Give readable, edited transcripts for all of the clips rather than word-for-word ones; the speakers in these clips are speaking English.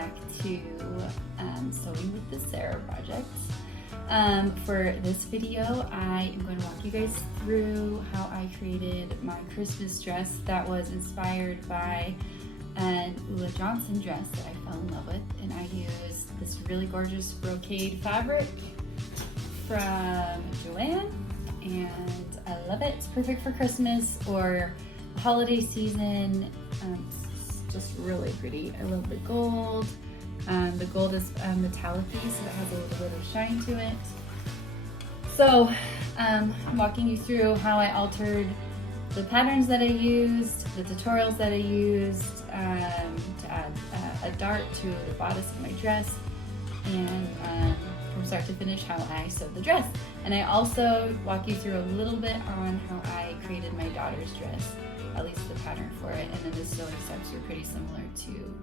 back to Sewing with the Sara project. For this video, I am going to walk you guys through how I created my Christmas dress that was inspired by an Ulla Johnson dress that I fell in love with, and I used this really gorgeous brocade fabric from JOANN, and I love it. It's perfect for Christmas or the holiday season. It's just really pretty. I love the gold. The gold is metallic-y, so it has a little bit of shine to it. So I'm walking you through how I altered the patterns that I used, the tutorials that I used to add a dart to the bodice of my dress, and from start to finish how I sewed the dress. And I also walk you through a little bit on how I created my daughter's dress, at least the pattern for it, and then the sewing steps are pretty similar to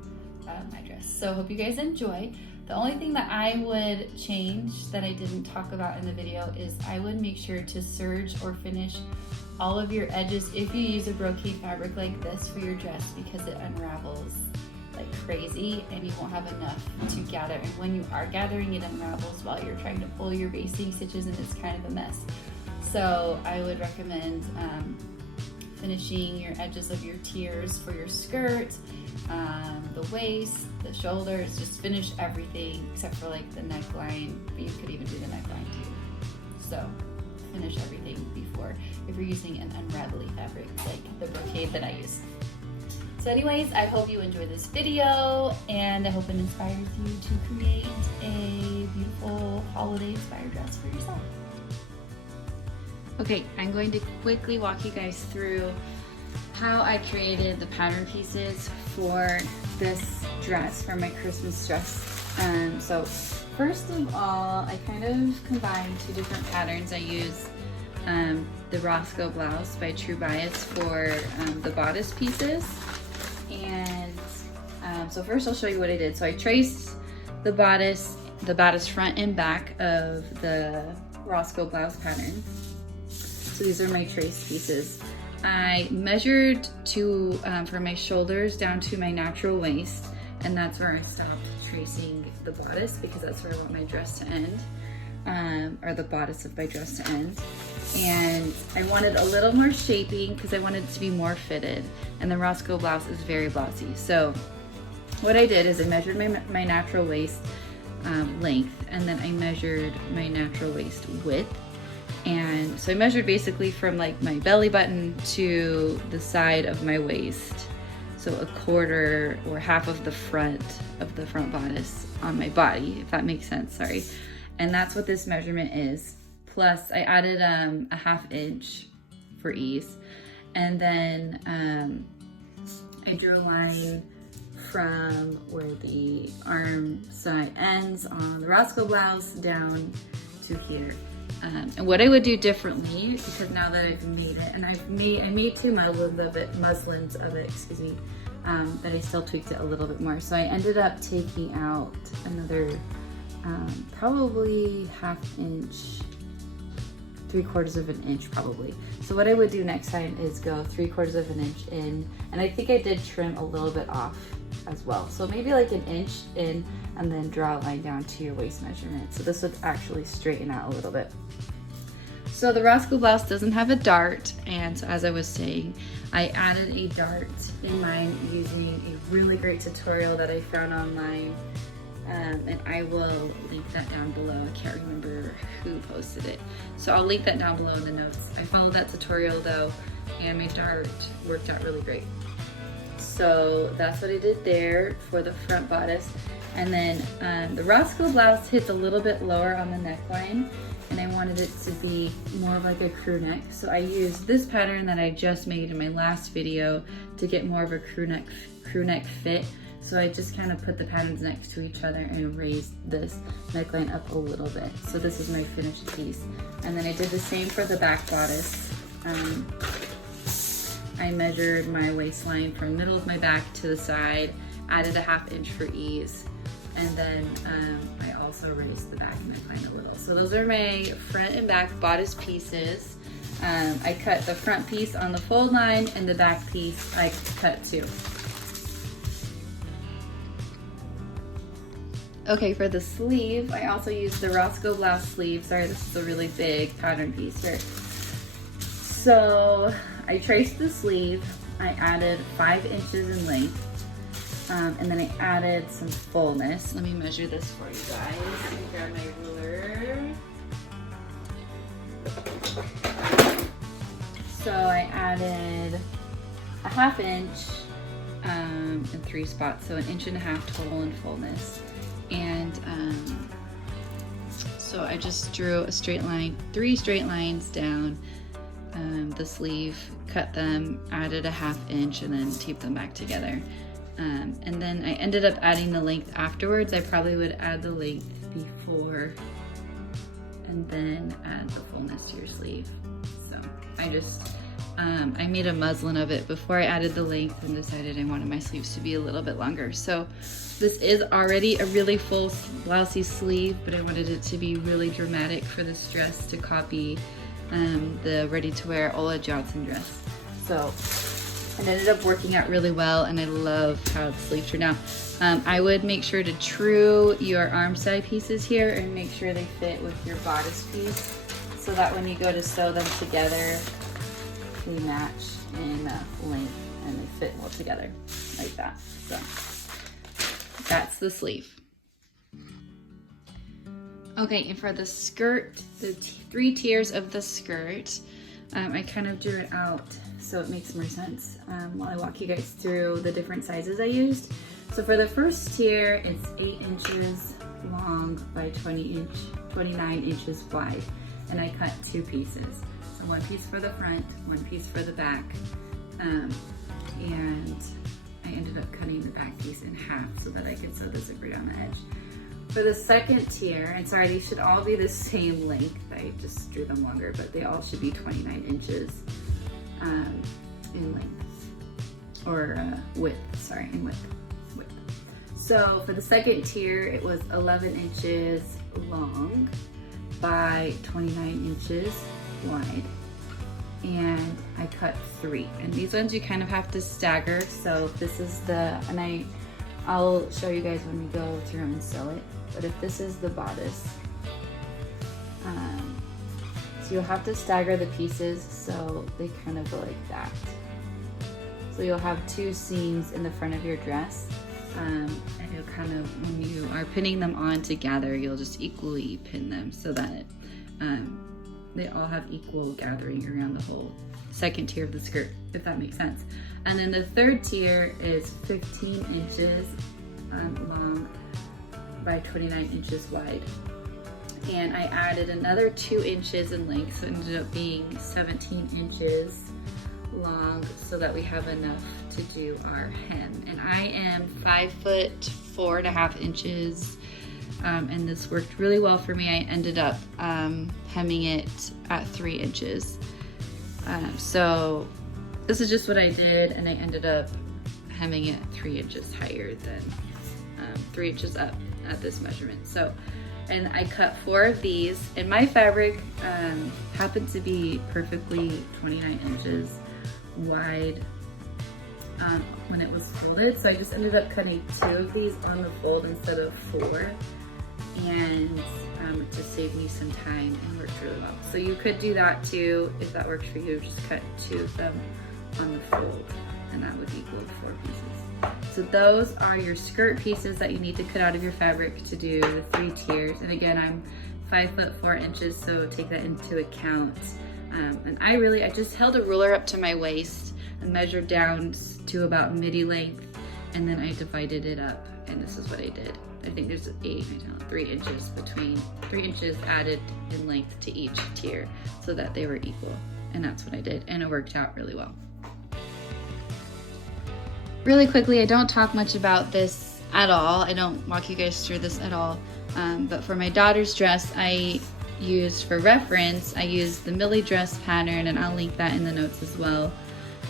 my dress. So hope you guys enjoy. The only thing that I would change that I didn't talk about in the video is I would make sure to serge or finish all of your edges if you use a brocade fabric like this for your dress, because it unravels like crazy and you won't have enough to gather, and when you are gathering it unravels while you're trying to pull your basting stitches and it's kind of a mess. So I would recommend finishing your edges of your tiers for your skirt, the waist, the shoulders, just finish everything except for like the neckline, but you could even do the neckline too. So finish everything before, if you're using an unravelly fabric like the brocade that I use. So anyways, I hope you enjoy this video, and I hope it inspires you to create a beautiful holiday inspired dress for yourself. Okay, I'm going to quickly walk you guys through how I created the pattern pieces for this dress, for my Christmas dress. So first of all, I kind of combined two different patterns. I used the Roscoe blouse by True Bias for the bodice pieces. And so first I'll show you what I did. So I traced the bodice front and back of the Roscoe blouse pattern. So these are my trace pieces. I measured for my shoulders down to my natural waist, and that's where I stopped tracing the bodice, because that's where I want my dress to end, or the bodice of my dress to end. And I wanted a little more shaping because I wanted it to be more fitted, and the Roscoe blouse is very blousy. So what I did is I measured my natural waist length, and then I measured my natural waist width. And so I measured basically from like my belly button to the side of my waist. So a quarter or half of the front bodice on my body, if that makes sense, sorry. And that's what this measurement is. Plus I added a ½ inch for ease. And then I drew a line from where the arm side ends on the Roscoe blouse down to here. And what I would do differently, because now that I've made it, and I made two muslins of it, excuse me, but I still tweaked it a little bit more. So I ended up taking out another probably ½ inch, 3/4 of an inch probably. So what I would do next time is go 3/4 of an inch in, and I think I did trim a little bit off as well. So maybe like an inch in, and then draw a line down to your waist measurement. So this would actually straighten out a little bit. So the Roscoe blouse doesn't have a dart, and so as I was saying, I added a dart in mine using a really great tutorial that I found online, and I will link that down below. I can't remember who posted it, so I'll link that down below in the notes. I followed that tutorial though, and my dart worked out really great. So that's what I did there for the front bodice. And then the Roscoe blouse hits a little bit lower on the neckline, and I wanted it to be more of like a crew neck. So I used this pattern that I just made in my last video to get more of a crew neck fit. So I just kind of put the patterns next to each other and raised this neckline up a little bit. So this is my finished piece. And then I did the same for the back bodice. I measured my waistline from the middle of my back to the side, added a ½ inch for ease, and then I also raised the back neckline a little. So those are my front and back bodice pieces. I cut the front piece on the fold line, and the back piece I cut too. Okay, for the sleeve, I also used the Roscoe blouse sleeve. Sorry, this is a really big pattern piece here. So I traced the sleeve, I added 5 inches in length, and then I added some fullness. Let me measure this for you guys. Let me grab my ruler. So I added a 1/2 inch in 3 spots, so 1.5 inches total in fullness. And so I just drew a straight line, 3 straight lines down the sleeve, cut them, added a 1/2 inch, and then taped them back together. And then I ended up adding the length afterwards. I probably would add the length before and then add the fullness to your sleeve. So I just, I made a muslin of it before I added the length and decided I wanted my sleeves to be a little bit longer. So this is already a really full blousey sleeve, but I wanted it to be really dramatic for this dress to copy the ready-to-wear Ulla Johnson dress. So it ended up working out really well, and I love how the sleeves turned out. I would make sure to true your arm side pieces here and make sure they fit with your bodice piece, so that when you go to sew them together, they match in length and they fit well together like that. So that's the sleeve. Okay, and for the skirt, the 3 tiers of the skirt, I kind of drew it out so it makes more sense while I walk you guys through the different sizes I used. So for the first tier, it's 8 inches long by 29 inches wide, and I cut 2 pieces. So 1 piece for the front, 1 piece for the back, and I ended up cutting the back piece in half so that I could sew the zipper down the edge. For the second tier, and sorry, these should all be the same length. I just drew them longer, but they all should be 29 inches in length, or width, sorry, in width. So for the second tier, it was 11 inches long by 29 inches wide, and I cut 3. And these ones you kind of have to stagger. So this is the, and I'll show you guys when we go through and sew it. But if this is the bodice, so you'll have to stagger the pieces so they kind of go like that. So you'll have 2 seams in the front of your dress, and you'll kind of, when you are pinning them on together, you'll just equally pin them so that they all have equal gathering around the whole second tier of the skirt, if that makes sense. And then the third tier is 15 inches long by 29 inches wide. And I added another 2 inches in length, so it ended up being 17 inches long, so that we have enough to do our hem. And I am 5 foot 4.5 inches, and this worked really well for me. I ended up hemming it at 3 inches. So this is just what I did, and I ended up hemming it 3 inches higher than 3 inches up at this measurement. So, and I cut 4 of these, and my fabric happened to be perfectly 29 inches wide when it was folded. So I just ended up cutting 2 of these on the fold instead of 4, and it just saved me some time and worked really well. So you could do that too if that works for you. Just cut 2 of them on the fold, and that would equal 4 pieces. So those are your skirt pieces that you need to cut out of your fabric to do the 3 tiers. And again, I'm 5 foot 4 inches, so take that into account. And I just held a ruler up to my waist and measured down to about midi length, and then I divided it up, and this is what I did. I think there's 3 inches between, 3 inches added in length to each tier so that they were equal. And that's what I did, and it worked out really well. Really quickly, I don't talk much about this at all. I don't walk you guys through this at all. But for my daughter's dress, I used, for reference, I used the Millie dress pattern, and I'll link that in the notes as well.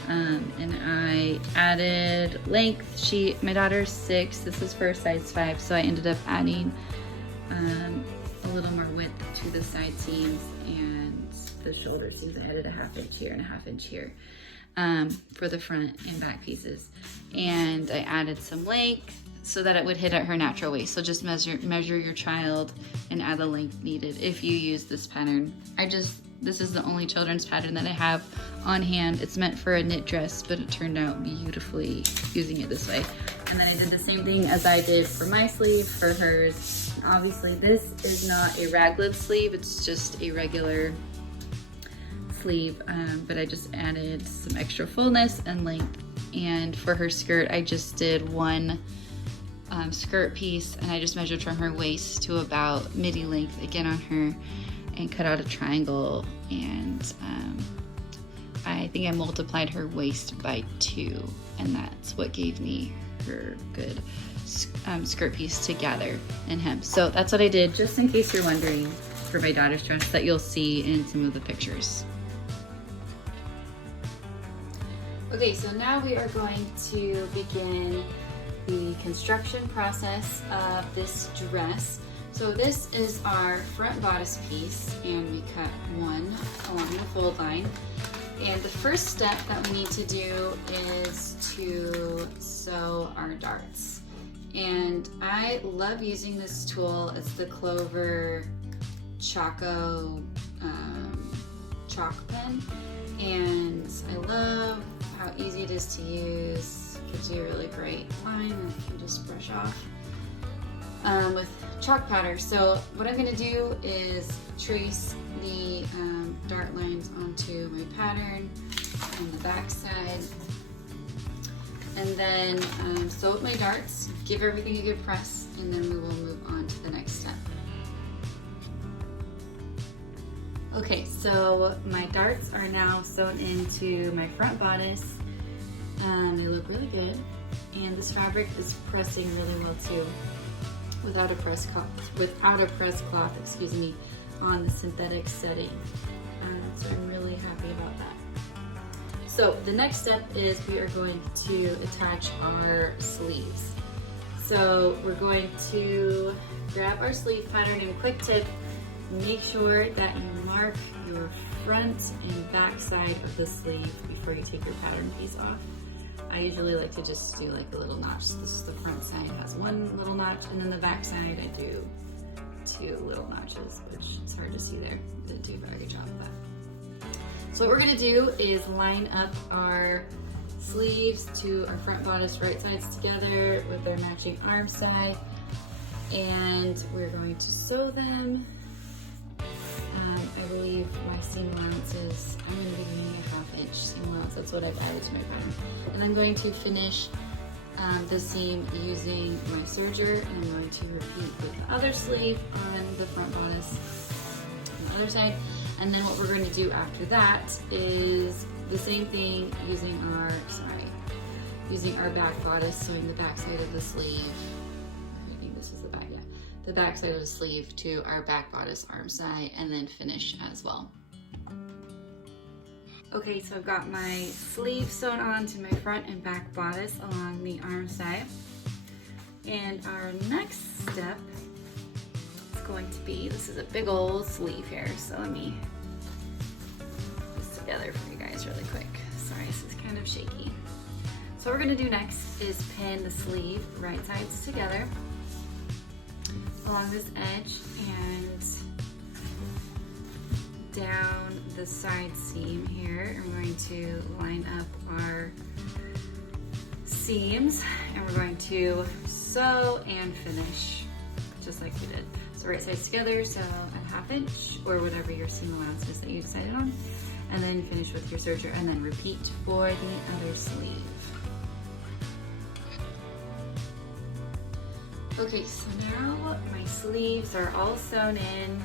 And I added length. My daughter's 6, this is for a size 5, so I ended up adding a little more width to the side seams and the shoulder seams. I added a 1/2 inch here and a 1/2 inch here for the front and back pieces. And I added some length, so that it would hit at her natural waist. So just measure your child and add the length needed if you use this pattern. This is the only children's pattern that I have on hand. It's meant for a knit dress, but it turned out beautifully using it this way. And then I did the same thing as I did for my sleeve for hers. Obviously this is not a raglan sleeve, it's just a regular sleeve, but I just added some extra fullness and length. And for her skirt, I just did one skirt piece, and I just measured from her waist to about midi length again on her, and cut out a triangle, and I think I multiplied her waist by 2, and that's what gave me her good skirt piece to gather and hem. So that's what I did, just in case you're wondering, for my daughter's dress that you'll see in some of the pictures. Okay, so now we are going to begin the construction process of this dress. So this is our front bodice piece, and we cut one along the fold line. And the first step that we need to do is to sew our darts. And I love using this tool. It's the Clover Choco chalk pen. And I love how easy it is to use. Gives you a really great line that you can just brush off with chalk powder. So what I'm going to do is trace the dart lines onto my pattern on the back side, and then sew up my darts, give everything a good press, and then we will move on to the next step. Okay, so my darts are now sewn into my front bodice. They look really good, and this fabric is pressing really well too, without a press cloth, excuse me, on the synthetic setting. So I'm really happy about that. So the next step is we are going to attach our sleeves. So we're going to grab our sleeve pattern, and quick tip, make sure that you mark your front and back side of the sleeve before you take your pattern piece off. I usually like to just do like a little notch. This is the front side, has one little notch, and then the back side I do 2 little notches, which it's hard to see there. I didn't do a very good job of that. So what we're gonna do is line up our sleeves to our front bodice right sides together with their matching arm side, and we're going to sew them. I believe my seam allowance is, I'm going to be doing a 1/2 inch seam allowance. That's what I've added to my pattern. And I'm going to finish the seam using my serger, and I'm going to repeat with the other sleeve on the front bodice on the other side. And then what we're going to do after that is the same thing using our back bodice, sewing the back side of the sleeve. I think this is the back, yeah. The back side of the sleeve to our back bodice arm side, and then finish as well. Okay, so I've got my sleeve sewn on to my front and back bodice along the arm side. And our next step is going to be, this is a big old sleeve here, so let me put this together for you guys really quick. Sorry, this is kind of shaky. So what we're gonna do next is pin the sleeve right sides together along this edge and down the side seam here. And we're going to line up our seams, and we're going to sew and finish just like we did. So right sides together, sew a 1/2 inch or whatever your seam allowance is that you decided on, and then finish with your serger, and then repeat for the other sleeve. Okay, so now my sleeves are all sewn in,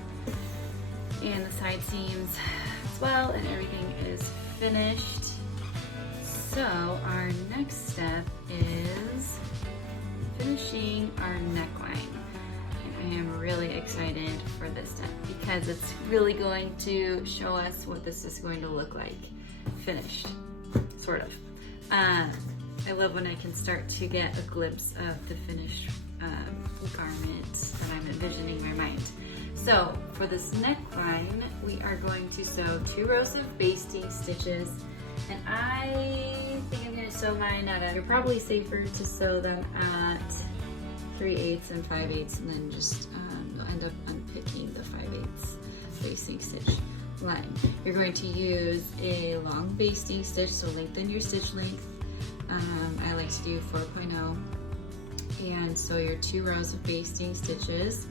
and the side seams as well, and everything is finished. So our next step is finishing our neckline. And I am really excited for this step because it's really going to show us what this is going to look like finished, sort of. I love when I can start to get a glimpse of the finished garment that I'm envisioning in my mind. So for this neckline, we are going to sew 2 rows of basting stitches, and I think I'm going to sew mine at you're probably safer to sew them at 3/8 and 5/8, and then just you'll end up unpicking the 5/8 basting stitch line. You're going to use a long basting stitch, so lengthen your stitch length. I like to do 4.0, and so your 2 rows of basting stitches.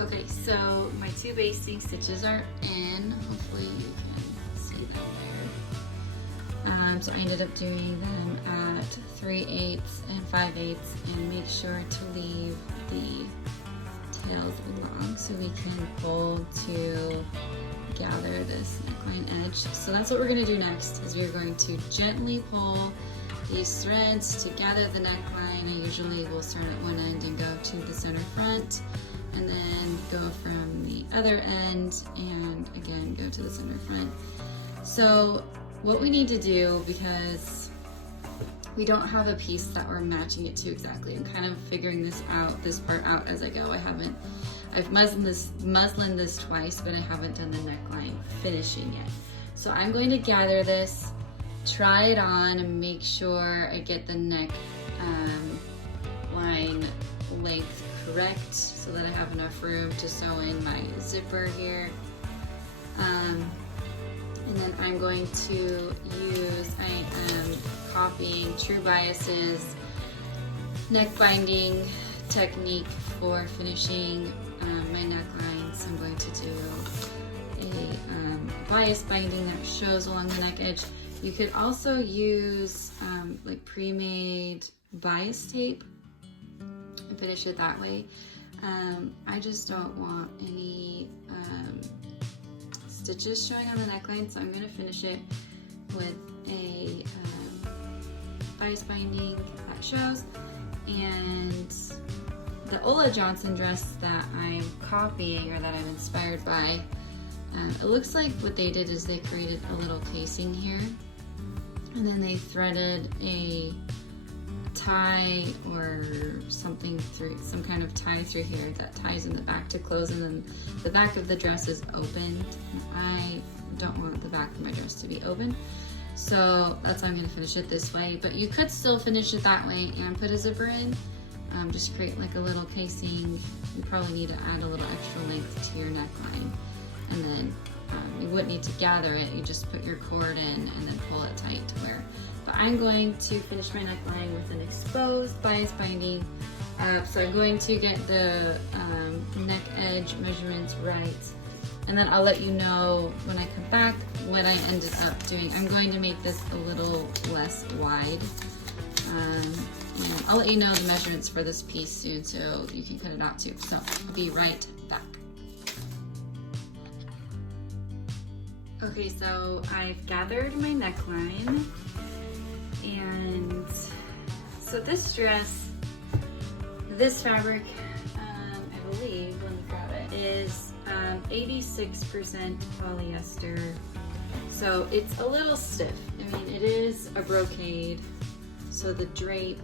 Okay, so my 2 basting stitches are in. Hopefully you can see them there. So I ended up doing them at 3/8 and 5/8, and make sure to leave the tails long so we can pull to gather this neckline edge. So that's what we're going to do next, is we're going to gently pull these threads to gather the neckline. I usually will start at one end and go to the center front, and then go from the other end and again go to the center front. So what we need to do, because we don't have a piece that we're matching it to exactly, I'm kind of figuring this part out as I go. I've muslined this twice, but I haven't done the neckline finishing yet. So I'm going to gather this, try it on, and make sure I get the neck line length correct so that I have enough room to sew in my zipper here. And then I'm going to use, I am copying True Bias's neck binding technique for finishing my neckline. So I'm going to do a bias binding that shows along the neck edge. You could also use like pre-made bias tape and finish it that way. I just don't want any stitches showing on the neckline, so I'm going to finish it with a bias binding that shows. And the Ulla Johnson dress that I'm copying, or that I'm inspired by, it looks like what they did is they created a little casing here, and then they threaded a tie or something through, some kind of tie through here that ties in the back to close, and then the back of the dress is opened. I don't want the back of my dress to be open, so that's why I'm going to finish it this way. But you could still finish it that way and put a zipper in, just create like a little casing. You probably need to add a little extra length to your neckline, and then you wouldn't need to gather it, you just put your cord in and then pull it tight to wear. But I'm going to finish my neckline with an exposed bias binding. So I'm going to get the neck edge measurements right, and then I'll let you know when I come back what I ended up doing. I'm going to make this a little less wide. And I'll let you know the measurements for this piece soon so you can cut it out too. So I'll be right back. Okay, so I've gathered my neckline, and so this dress, this fabric, I believe when you grab it, is 86% polyester, so it's a little stiff. I mean, it is a brocade, so the drape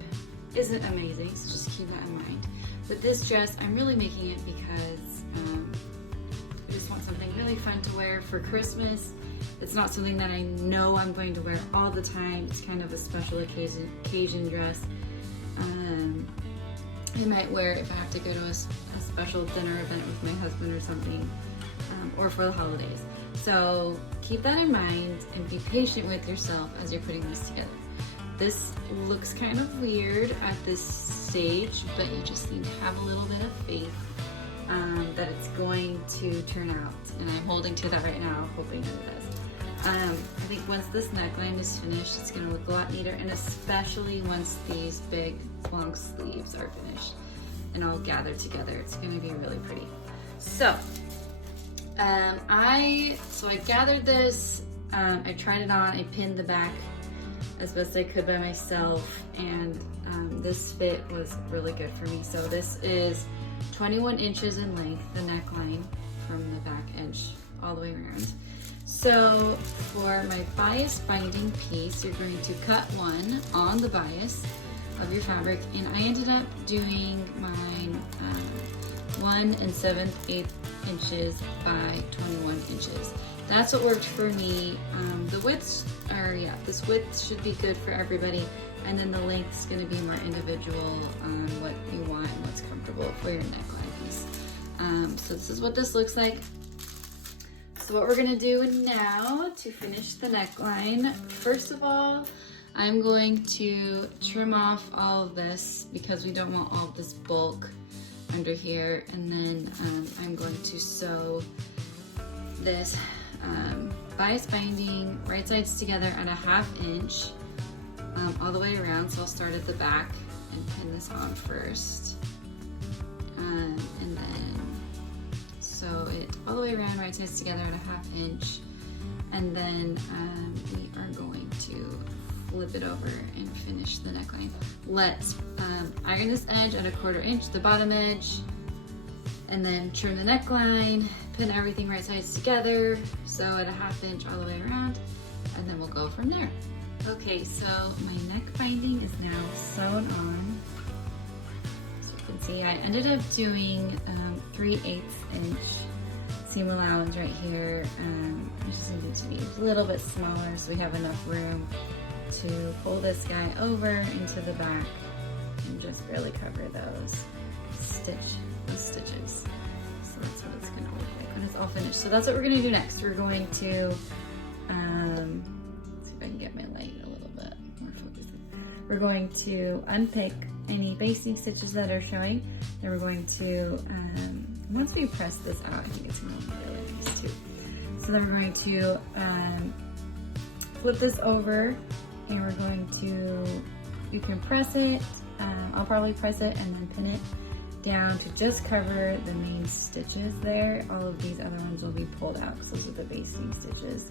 isn't amazing, so just keep that in mind. But this dress, I'm really making it because I just want something really fun to wear for Christmas. It's not something that I know I'm going to wear all the time. It's kind of a special occasion dress. I might wear it if I have to go to a special dinner event with my husband or something, or for the holidays. So keep that in mind and be patient with yourself as you're putting this together. This looks kind of weird at this stage, but you just need to have a little bit of faith that it's going to turn out. And I'm holding to that right now, hoping that it does. I think once this neckline is finished, it's going to look a lot neater, and especially once these big long sleeves are finished and all gathered together, it's going to be really pretty. So, I gathered this, I tried it on, I pinned the back as best I could by myself, and this fit was really good for me. So this is 21 inches in length, the neckline from the back edge all the way around. So for my bias binding piece, you're going to cut one on the bias of your fabric, and I ended up doing mine 1 7/8 inches by 21 inches. That's what worked for me. The widths are, this width should be good for everybody. and then the length's going to be more individual on what you want and what's comfortable for your necklines. So this is what this looks like. So what we're gonna do now to finish the neckline, first of all, I'm going to trim off all of this because we don't want all of this bulk under here. And then I'm going to sew this bias binding right sides together at a 1/2 inch all the way around. So I'll start at the back and pin this on first. And then sew it all the way around, right sides together at a 1/2 inch. And then we are going to flip it over and finish the neckline. Let's iron this edge at a 1/4 inch, the bottom edge, and then trim the neckline, pin everything right sides together, sew at a 1/2 inch all the way around, and then we'll go from there. Okay, so my neck binding is now sewn on. So you can see I ended up doing 3/8 inch seam allowance right here. I just need it to be a little bit smaller so we have enough room to pull this guy over into the back and just barely cover those stitches. So that's what it's gonna look like when it's all finished. So that's what we're gonna do next. We're going to, let's see if I can get my light a little bit more focused. We're going to unpick any basting stitches that are showing. Then we're going to, once we press this out, I think it's gonna look really nice too. So then we're going to flip this over, and we're going to, you can press it, I'll probably press it and then pin it down to just cover the main stitches there. All of these other ones will be pulled out because those are the basting stitches.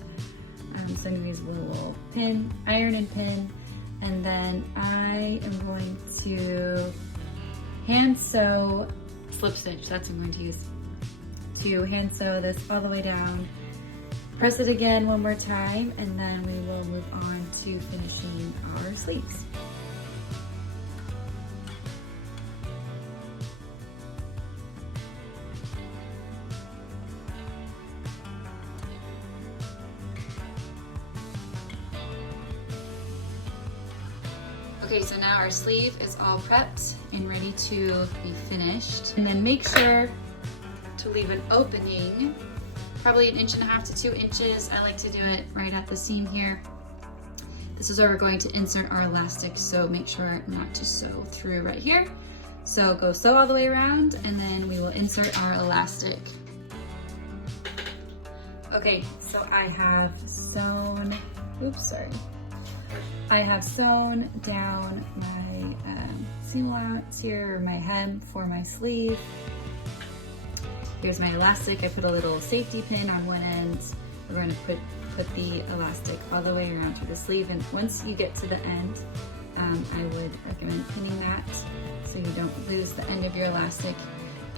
So I'm gonna use a little pin, iron and pin, and then I am going to hand sew, slip stitch, that's what I'm going to use, to hand sew this all the way down. Press it again one more time, and then we will move on to finishing our sleeves. Okay, so now our sleeve is all prepped and ready to be finished. And then make sure to leave an opening, probably 1.5 to 2 inches. I like to do it right at the seam here. This is where we're going to insert our elastic, so make sure not to sew through right here. So go sew all the way around, and then we will insert our elastic. Okay, so I have sewn, I have sewn down my seam allowance here, or my hem for my sleeve. Here's my elastic. I put a little safety pin on one end. We're going to put the elastic all the way around through the sleeve, and once you get to the end, I would recommend pinning that so you don't lose the end of your elastic.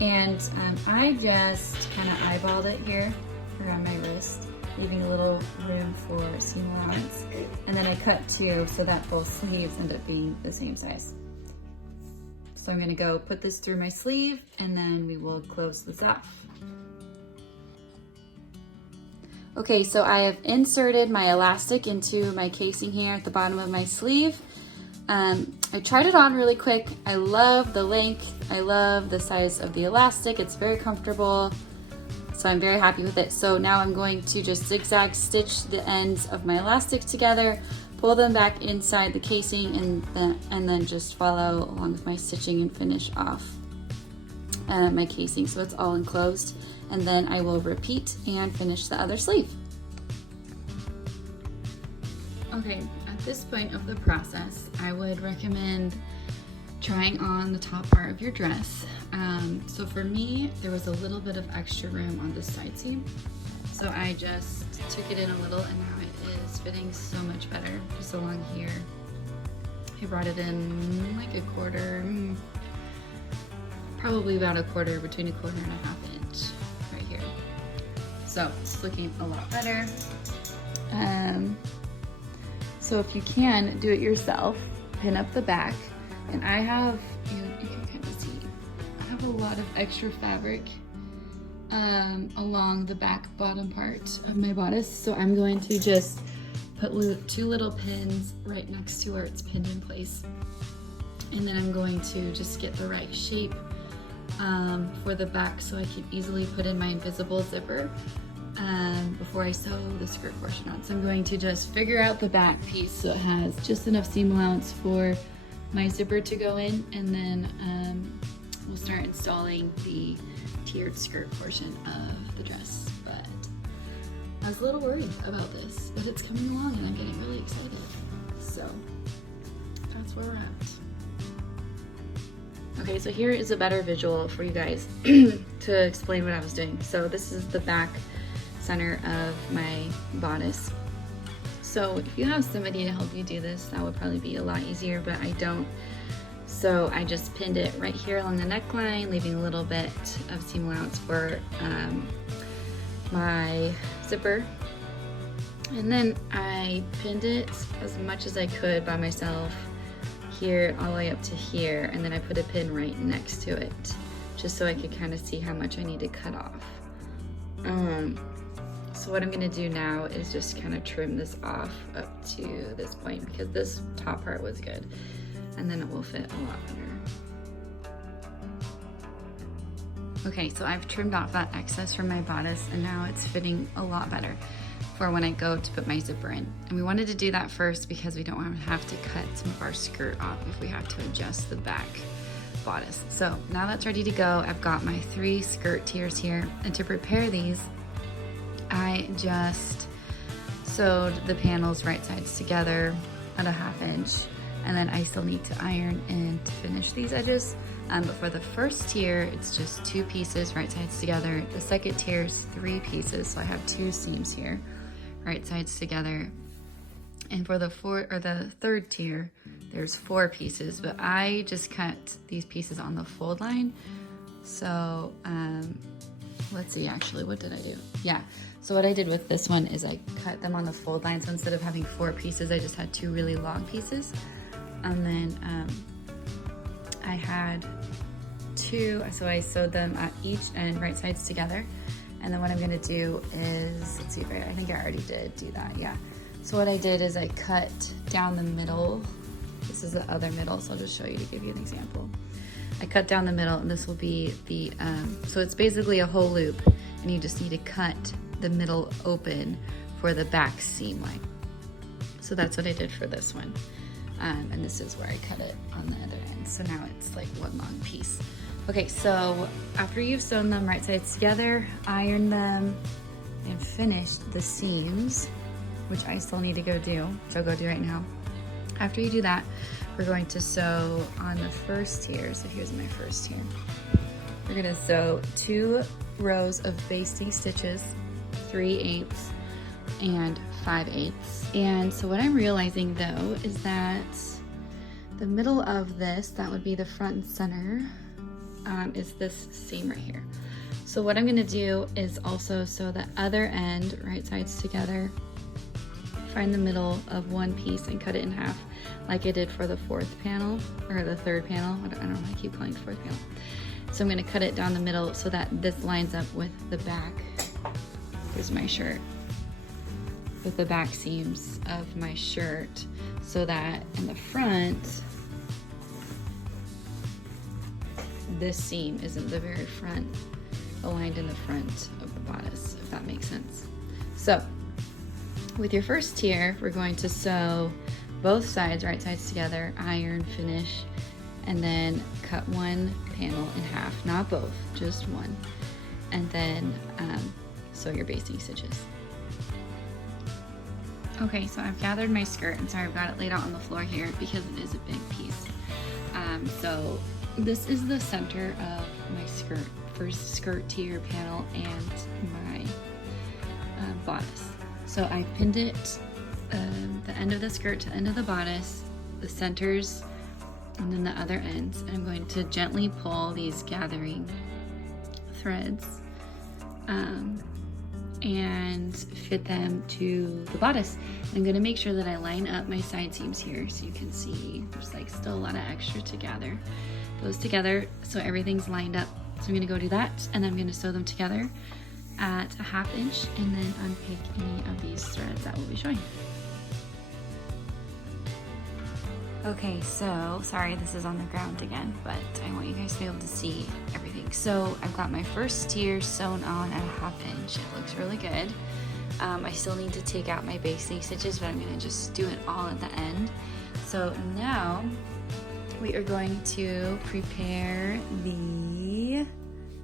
And I just kind of eyeballed it here around my wrist, leaving a little room for seam allowance. And then I cut 2 so that both sleeves end up being the same size. So I'm gonna go put this through my sleeve, and then we will close this off. Okay, so I have inserted my elastic into my casing here at the bottom of my sleeve. I tried it on really quick. I love the length. I love the size of the elastic. It's very comfortable. So I'm very happy with it. So now I'm going to just zigzag stitch the ends of my elastic together, pull them back inside the casing, and then just follow along with my stitching and finish off my casing so it's all enclosed. And then I will repeat and finish the other sleeve. Okay, at this point of the process, I would recommend trying on the top part of your dress. So for me, there was a little bit of extra room on this side seam. So I just took it in a little, and now it is fitting so much better just along here. I brought it in like a quarter, probably about a quarter, between a 1.25 and a 1/2 inch right here. So it's looking a lot better. So if you can, do it yourself, pin up the back. And I have, you can kind of see, I have a lot of extra fabric along the back bottom part of my bodice. So I'm going to just put two little pins right next to where it's pinned in place. And then I'm going to just get the right shape for the back so I can easily put in my invisible zipper before I sew the skirt portion on. So I'm going to just figure out the back piece so it has just enough seam allowance for my zipper to go in, and then we'll start installing the tiered skirt portion of the dress. But I was a little worried about this, but it's coming along and I'm getting really excited. So that's where we're at. Okay, so here is a better visual for you guys to explain what I was doing. So this is the back center of my bodice. So if you have somebody to help you do this, that would probably be a lot easier, but I don't. So I just pinned it right here along the neckline, leaving a little bit of seam allowance for my zipper. And then I pinned it as much as I could by myself here all the way up to here, and then I put a pin right next to it just so I could kind of see how much I need to cut off. So what I'm gonna do now is just kind of trim this off up to this point because this top part was good, and then it will fit a lot better. Okay, so I've trimmed off that excess from my bodice, and now it's fitting a lot better for when I go to put my zipper in. And we wanted to do that first because we don't want to have to cut some of our skirt off if we have to adjust the back bodice. So now that's ready to go. I've got my 3 skirt tiers here, and to prepare these, I just sewed the panels right sides together at a 1/2 inch, and then I still need to iron in to finish these edges. But for the first tier, it's just 2 pieces right sides together. The second tier is 3 pieces, so I have 2 seams here, right sides together. And for the third tier, there's 4 pieces, but I just cut these pieces on the fold line. So let's see, actually, what did I do? Yeah, so what I did with this one is I cut them on the fold line. So instead of having 4 pieces, I just had 2 really long pieces. And then I had 2, so I sewed them at each end, right sides together. And then what I'm gonna do is, let's see if I think I already did do that, yeah. So what I did is I cut down the middle. This is the other middle, so I'll just show you to give you an example. I cut down the middle, and this will be the, so it's basically a whole loop, and you just need to cut the middle open for the back seam line. So that's what I did for this one. And this is where I cut it on the other end. So now it's like one long piece. Okay, so after you've sewn them right sides together, iron them, and finished the seams, which I still need to go do, which I'll go do right now. After you do that, we're going to sew on the first tier. So here's my first tier. We're gonna sew 2 rows of basting stitches, 3/8 and 5/8. And so what I'm realizing though is that the middle of this, that would be the front and center, is this seam right here. So what I'm gonna do is also sew the other end right sides together, find the middle of one piece and cut it in half like I did for the 4th panel, or the 3rd panel. I don't know why I keep calling it 4th panel. So I'm gonna cut it down the middle so that this lines up with the back. Here's my shirt. With the back seams of my shirt, so that in the front, this seam is in the very front, aligned in the front of the bodice, if that makes sense. So with your first tier, we're going to sew both sides, right sides together, iron, finish, and then cut one panel in half, not both, just one, and then sew your basting stitches. Okay, so I've gathered my skirt, and sorry, I've got it laid out on the floor here because it is a big piece. So this is the center of my skirt, first skirt tier panel, and my bodice. So I pinned it, the end of the skirt to the end of the bodice, the centers, and then the other ends. And I'm going to gently pull these gathering threads and fit them to the bodice. I'm gonna make sure that I line up my side seams here so you can see there's like still a lot of extra to gather those together so everything's lined up. So I'm gonna go do that, and then I'm gonna sew them together at a 1/2 inch and then unpick any of these threads that we'll be showing. Okay, so sorry this is on the ground again, but I want you guys to be able to see everything. So I've got my first tier sewn on at a 1/2 inch. It looks really good. I still need to take out my basting stitches, but I'm gonna just do it all at the end. So now we are going to prepare the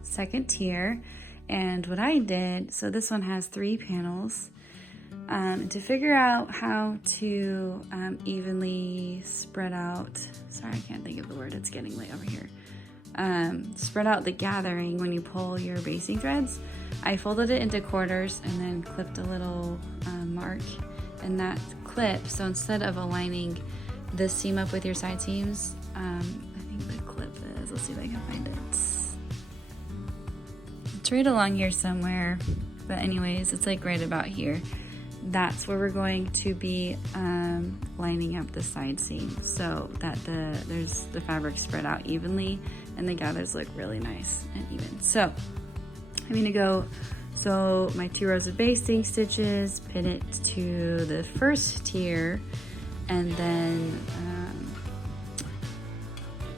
second tier. And what I did, so this one has 3 panels. To figure out how to evenly spread out, sorry I can't think of the word, it's getting late over here. Spread out the gathering when you pull your basting threads. I folded it into quarters and then clipped a little mark in that clip. So instead of aligning this seam up with your side seams, I think the clip is, let's see if I can find it. It's right along here somewhere, but anyways, it's like right about here. That's where we're going to be lining up the side seam so that there's the fabric spread out evenly and the gathers look really nice and even. So I'm gonna go sew my 2 rows of basting stitches, pin it to the first tier, and then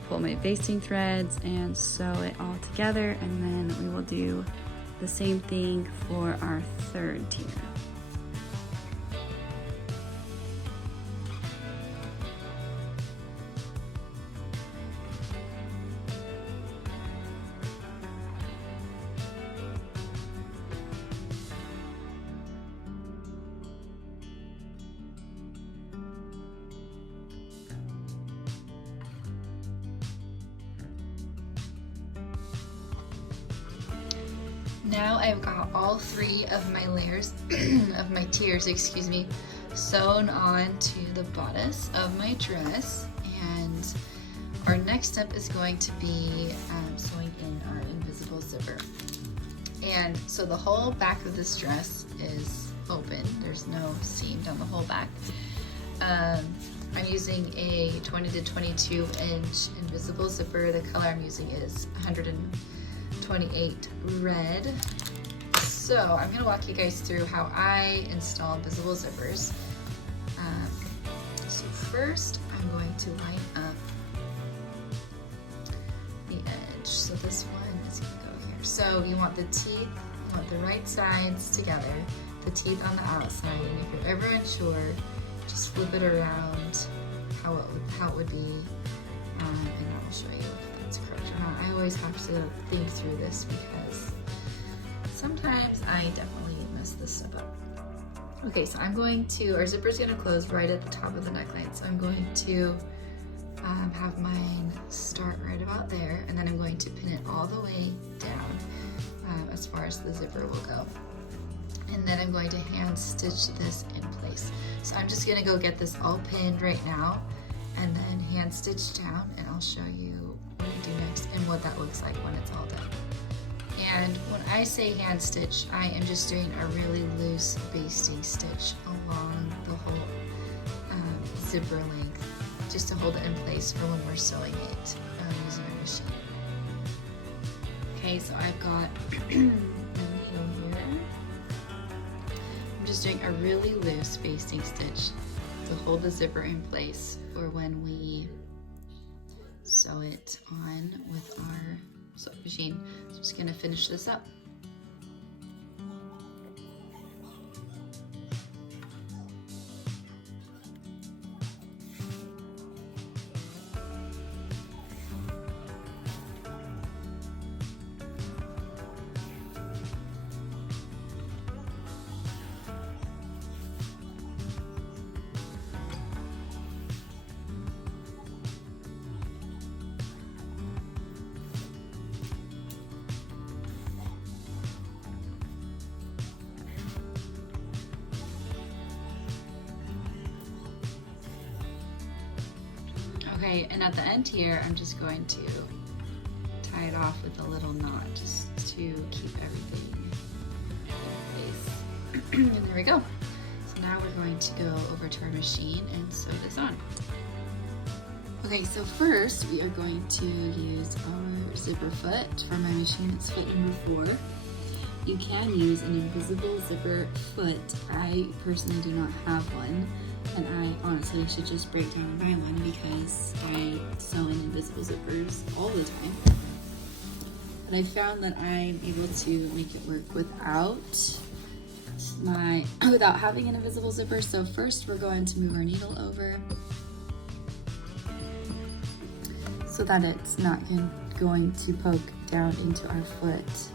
pull my basting threads and sew it all together, and then we will do the same thing for our 3rd tier. Now I've got all 3 of my layers of my tiers, excuse me, sewn on to the bodice of my dress, and our next step is going to be sewing in our invisible zipper. And so the whole back of this dress is open. There's no seam down the whole back. I'm using a 20 to 22 inch invisible zipper. The color I'm using is 128 red. So I'm going to walk you guys through how I install invisible zippers. So first I'm going to line up the edge. So this one is going to go here. So you want the teeth, you want the right sides together, the teeth on the outside, and if you're ever unsure, just flip it around how it would be, and I will show you if that's correct or not. I always have to think through this because sometimes I definitely mess this up. Okay, so I'm going to, our zipper's going to close right at the top of the neckline, so I'm going to have mine start right about there, and then I'm going to pin it all the way down as far as the zipper will go. And then I'm going to hand stitch this in place. So I'm just going to go get this all pinned right now and then hand stitch down, and I'll show you what I do next and what that looks like when it's all done. And when I say hand stitch, I am just doing a really loose basting stitch along the whole zipper length, just to hold it in place for when we're sewing it using our machine. Okay, so I've got my needle here. I'm just doing a really loose basting stitch to hold the zipper in place for when we sew it on with our sewing machine. So I'm just going to finish this up. Okay, and at the end here, I'm just going to tie it off with a little knot just to keep everything in place. And there we go. So now we're going to go over to our machine and sew this on. Okay, so first we are going to use our zipper foot. For my machine, it's foot number 4. You can use an invisible zipper foot. I personally do not have one. And I honestly should just break down and buy one because I sew in invisible zippers all the time. But I found that I'm able to make it work without having an invisible zipper. So first we're going to move our needle over so that it's not going to poke down into our foot.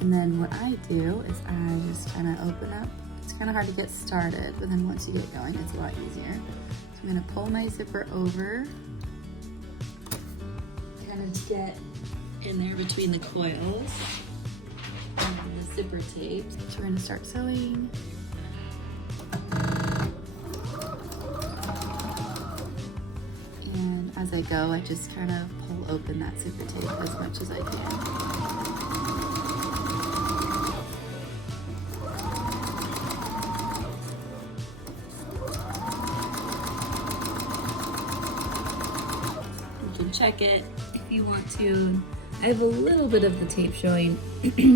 And then what I do is I just kind of open up. It's kind of hard to get started, but then once you get going, it's a lot easier. So I'm gonna pull my zipper over, kind of get in there between the coils and the zipper tape. So we're gonna start sewing. And as I go, I just kind of pull open that zipper tape as much as I can. Check it if you want to. I have a little bit of the tape showing,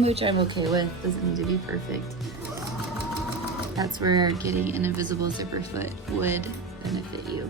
which I'm okay with. Doesn't need to be perfect. That's where getting an invisible zipper foot would benefit you.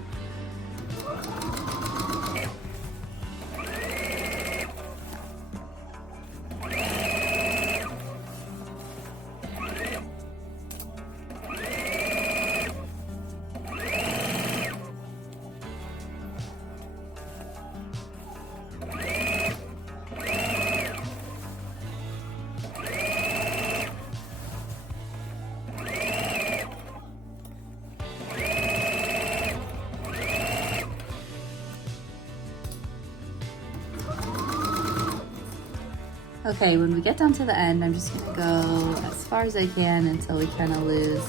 Okay, when we get down to the end, I'm just gonna go as far as I can until we kind of lose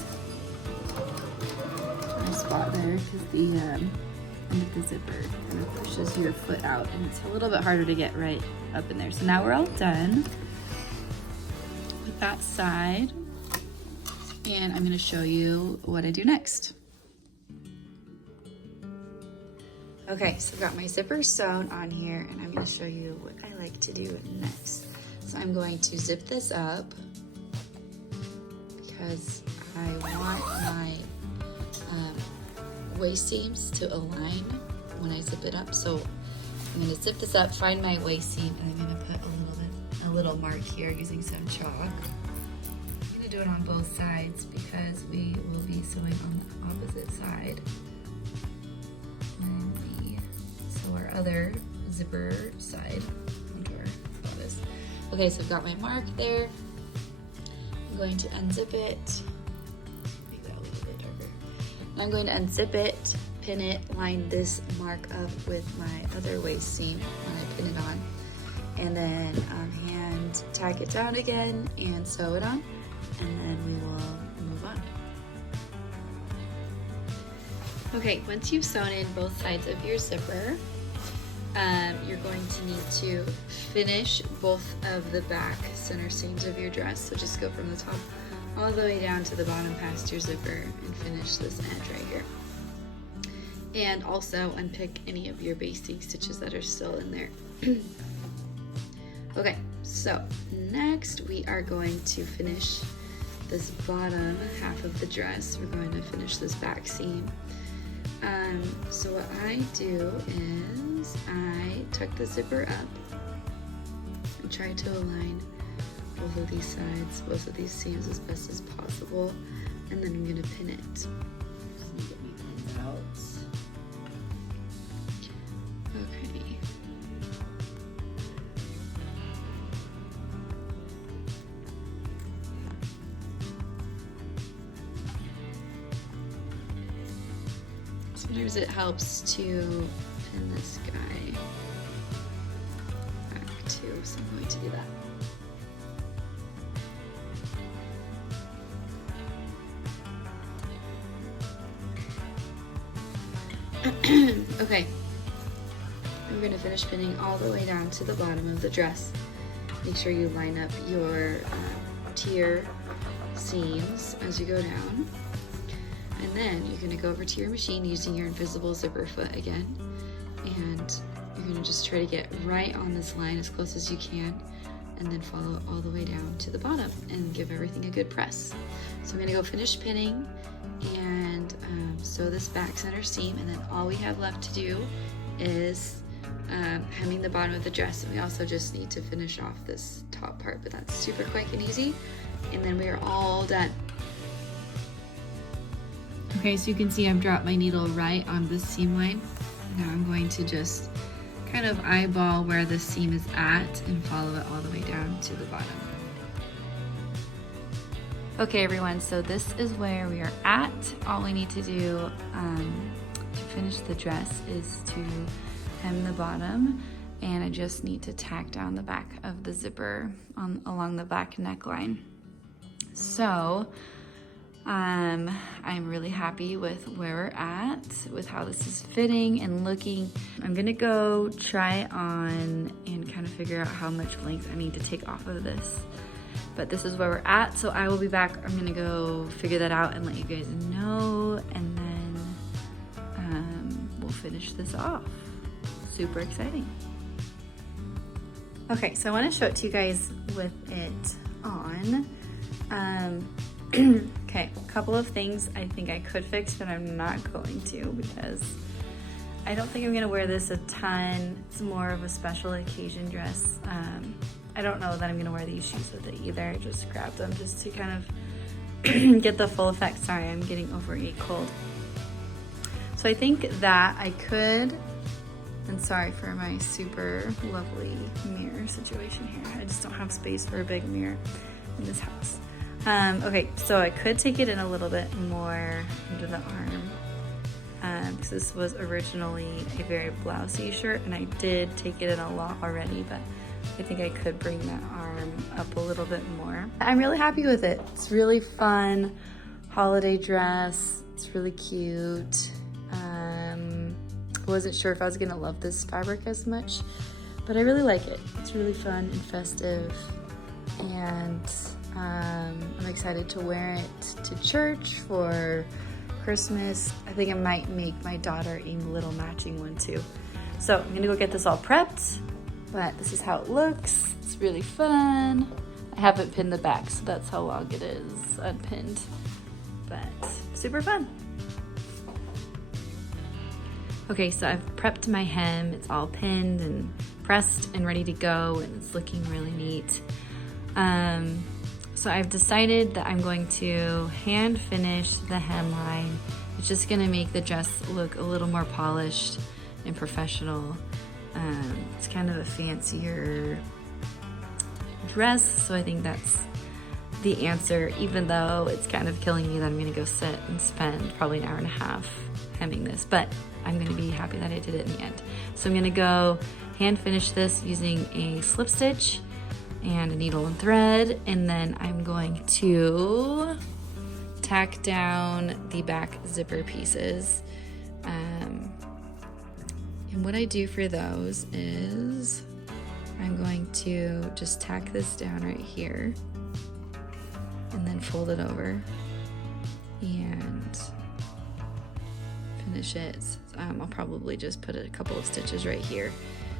our spot there, because the end of the zipper kind of pushes your foot out, and it's a little bit harder to get right up in there. So now we're all done with that side, and I'm gonna show you what I do next. Okay, so I've got my zipper sewn on here, and I'm gonna show you what I like to do next. So I'm going to zip this up because I want my waist seams to align when I zip it up. So I'm going to zip this up, find my waist seam, and I'm going to put a little mark here using some chalk. I'm going to do it on both sides because we will be sewing on the opposite side when we sew our other zipper side onto our bodice. Okay, so I've got my mark there. I'm going to unzip it. Make that a little bit darker. I'm going to unzip it, pin it, line this mark up with my other waist seam when I pin it on, and then hand tack it down again and sew it on, and then we will move on. Okay, once you've sewn in both sides of your zipper, you're going to need to finish both of the back center seams of your dress. So just go from the top all the way down to the bottom past your zipper and finish this edge right here. And also unpick any of your basting stitches that are still in there. Okay, so next we are going to finish this bottom half of the dress. We're going to finish this back seam. So what I do is I tuck the zipper up and try to align both of these sides, both of these seams as best as possible, and then I'm going to pin it. Just get my pins out. Okay. Sometimes it helps to pin this guy back too, so I'm going to do that. Okay, I'm going to finish pinning all the way down to the bottom of the dress. Make sure you line up your tier seams as you go down. And then you're going to go over to your machine using your invisible zipper foot again, and you're going to just try to get right on this line as close as you can, and then follow all the way down to the bottom and give everything a good press. So I'm going to go finish pinning, and sew this back center seam, and then all we have left to do is hemming the bottom of the dress, and we also just need to finish off this top part, but that's super quick and easy, and then we are all done. Okay, so you can see I've dropped my needle right on this seam line. Now I'm going to just kind of eyeball where the seam is at and follow it all the way down to the bottom. Okay everyone, so this is where we are at. All we need to do to finish the dress is to hem the bottom, and I just need to tack down the back of the zipper along the back neckline. So I'm really happy with where we're at, with how this is fitting and looking. I'm gonna go try on and kind of figure out how much length I need to take off of this. But this is where we're at, so I will be back. I'm gonna go figure that out and let you guys know, and then we'll finish this off. Super exciting. Okay, so I wanna show it to you guys with it on. Okay, a couple of things I think I could fix, but I'm not going to because I don't think I'm gonna wear this a ton. It's more of a special occasion dress. I don't know that I'm gonna wear these shoes with it either. I just grabbed them just to kind of get the full effect. Sorry, I'm getting over a cold. So I think that I could, and sorry for my super lovely mirror situation here. I just don't have space for a big mirror in this house. Okay, so I could take it in a little bit more into the arm. Because this was originally a very blousey shirt, and I did take it in a lot already, but I think I could bring that arm up a little bit more. I'm really happy with it. It's really fun holiday dress. It's really cute. I wasn't sure if I was gonna love this fabric as much, but I really like it. It's really fun and festive, and I'm excited to wear it to church for Christmas. I think I might make my daughter a little matching one too. So I'm gonna go get this all prepped, but this is how it looks. It's really fun. I haven't pinned the back, so that's how long it is unpinned, but super fun. Okay, so I've prepped my hem. It's all pinned and pressed and ready to go, and it's looking really neat. So I've decided that I'm going to hand finish the hemline. It's just gonna make the dress look a little more polished and professional. It's kind of a fancier dress, so I think that's the answer, even though it's kind of killing me that I'm gonna go sit and spend probably an hour and a half hemming this, but I'm gonna be happy that I did it in the end. So I'm gonna go hand finish this using a slip stitch and a needle and thread, and then I'm going to tack down the back zipper pieces. And what I do for those is I'm going to just tack this down right here and then fold it over and finish it. I'll probably just put a couple of stitches right here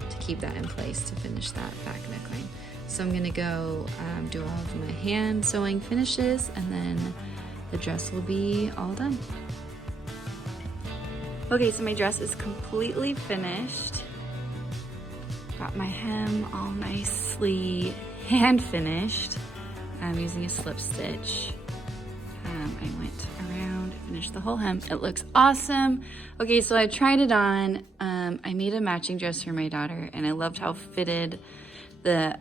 to keep that in place to finish that back neckline. So I'm gonna go do all of my hand sewing finishes, and then the dress will be all done. Okay, so my dress is completely finished. Got my hem all nicely hand finished. I'm using a slip stitch. I went around, finished the whole hem. It looks awesome. Okay, so I tried it on. I made a matching dress for my daughter, and I loved how fitted the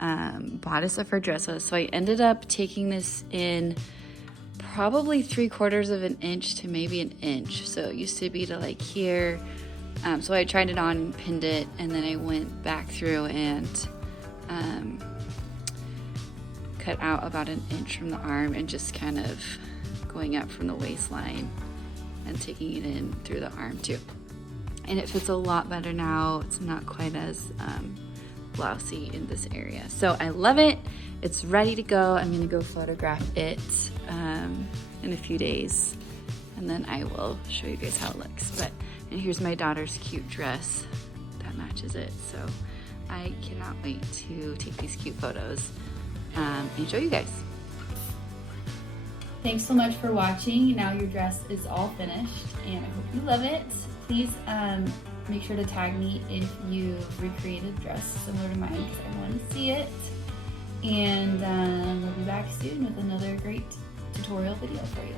bodice of her dress was. So I ended up taking this in probably 3/4 of an inch to maybe an inch. So it used to be to like here. So I tried it on and pinned it, and then I went back through and cut out about an inch from the arm and just kind of going up from the waistline and taking it in through the arm too. And it fits a lot better now. It's not quite as blousey in this area. So I love it. It's ready to go. I'm gonna go photograph it in a few days, and then I will show you guys how it looks. And here's my daughter's cute dress that matches it. So I cannot wait to take these cute photos and show you guys. Thanks so much for watching. Now your dress is all finished and I hope you love it. Please make sure to tag me if you've recreated a dress similar to mine because I want to see it. And we'll be back soon with another great tutorial video for you.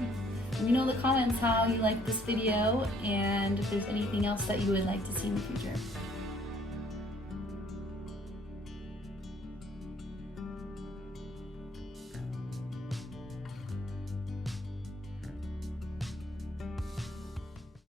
Let me know in the comments how you like this video and if there's anything else that you would like to see in the future.